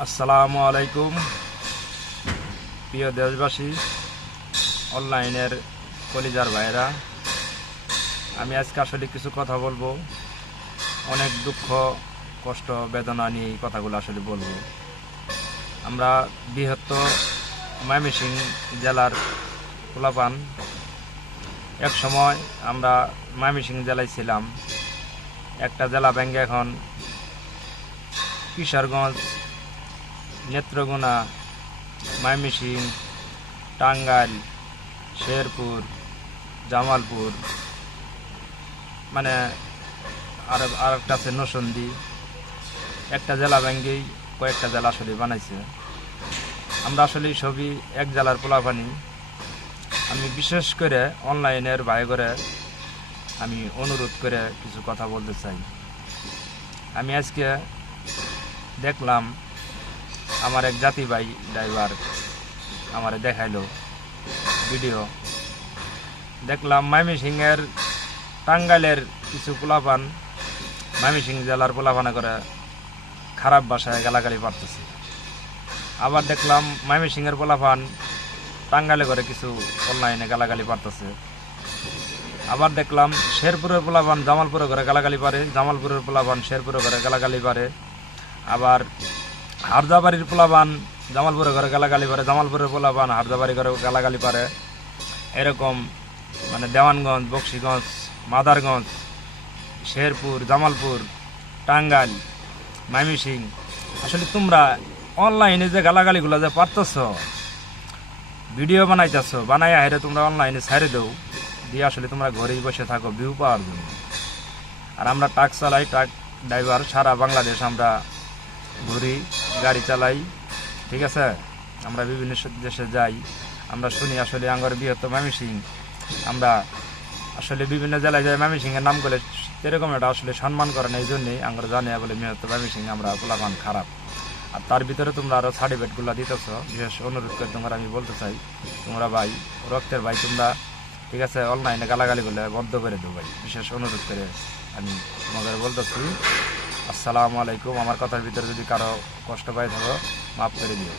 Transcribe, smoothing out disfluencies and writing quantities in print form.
আসসালামু আলাইকুম প্রিয় দেশবাসী, অনলাইনের কলিজার ভাইরা। আমি আজকে আসলে কিছু কথা বলবো, অনেক দুঃখ কষ্ট বেদনা নিয়ে এই কথাগুলো আসলে বলবো। আমরা বৃহত্তর ময়মনসিংহ জেলার পোলাপান। এক সময় আমরা ময়মনসিংহ জেলায় ছিলাম, একটা জেলা ব্যাঙ্গে এখন কিশোরগঞ্জ, নেত্রকোনা, ময়মনসিংহ, টাঙ্গাইল, শেরপুর, জামালপুর, মানে আর একটা আছে নরসিংদী। একটা জেলা ব্যাঙ্গেই কয়েকটা জেলা আসলে বানাইছে। আমরা আসলে সবই এক জেলার পোলাপানি। আমি বিশেষ করে অনলাইনের ভাই করে আমি অনুরোধ করে কিছু কথা বলতে চাই। আমি আজকে দেখলাম আমার এক জাতি ভাই ড্রাইভার আমারে দেখাইলো ভিডিও। দেখলাম ময়মনসিংহের টাঙ্গাইলের কিছু পোলাপান ময়মনসিংহ জেলার পোলাপানা করে খারাপ ভাষায় গালাগালি পারতেছে। আবার দেখলাম ময়মনসিংহের পোলাপান টাঙ্গাইলে করে কিছু অনলাইনে গালাগালি পারতেছে। আবার দেখলাম শেরপুরের পোলাপান জামালপুরে করে গালাগালি পারে, জামালপুরের পোলাপান শেরপুরে করে গালাগালি পারে। আবার হারদাবাড়ির পোলাপান জামালপুরে ঘরে গালাগালি পারে, জামালপুরের পোলাপান হারদাবাড়ি ঘরে গালাগালি পারে। এরকম মানে দেওয়ানগঞ্জ, বক্সিগঞ্জ, মাদারগঞ্জ, শেরপুর, জামালপুর, টাঙ্গাইল, ময়মনসিংহ। আসলে তোমরা অনলাইনে যে গালাগালিগুলো যে পারতেছ, ভিডিও বানাইতেছ, বানাইয়া হেরে তোমরা অনলাইনে ছেড়ে দেও দিয়ে আসলে তোমরা ঘরেই বসে থাকো ভিউ পাওয়ার জন্য। আর আমরা ট্রাক চালাই, ট্রাক ড্রাইভার, সারা বাংলাদেশ আমরা ঘুরি, গাড়ি চালাই, ঠিক আছে। আমরা বিভিন্ন দেশে যাই, আমরা শুনি আসলে আঙ্গর বৃহত্তর ময়মনসিংহ। আমরা আসলে বিভিন্ন জেলায় যাই, ময়মনসিংহের নাম করলে এরকম একটা আসলে সম্মান করে না, এই জন্যেই আমরা জানি বলে বৃহত্তর ময়মনসিংহ আমরা পোলাপান খারাপ। আর তার ভিতরে তোমরা আরও সার্টিফিকেটগুলো দিতেছ। বিশেষ অনুরোধ করে তোমরা আমি বলতে চাই, তোমরা ভাই, রক্তের ভাই তোমরা, ঠিক আছে, অনলাইনে গালাগালি করলে বন্ধ করে দেবো ভাই, বিশেষ অনুরোধ করে আমি তোমাদের বলতেছি। আসসালামু আলাইকুম। আমার কথার ভিতরে যদি কারো কষ্ট পাই থাকো মাফ করে দিও।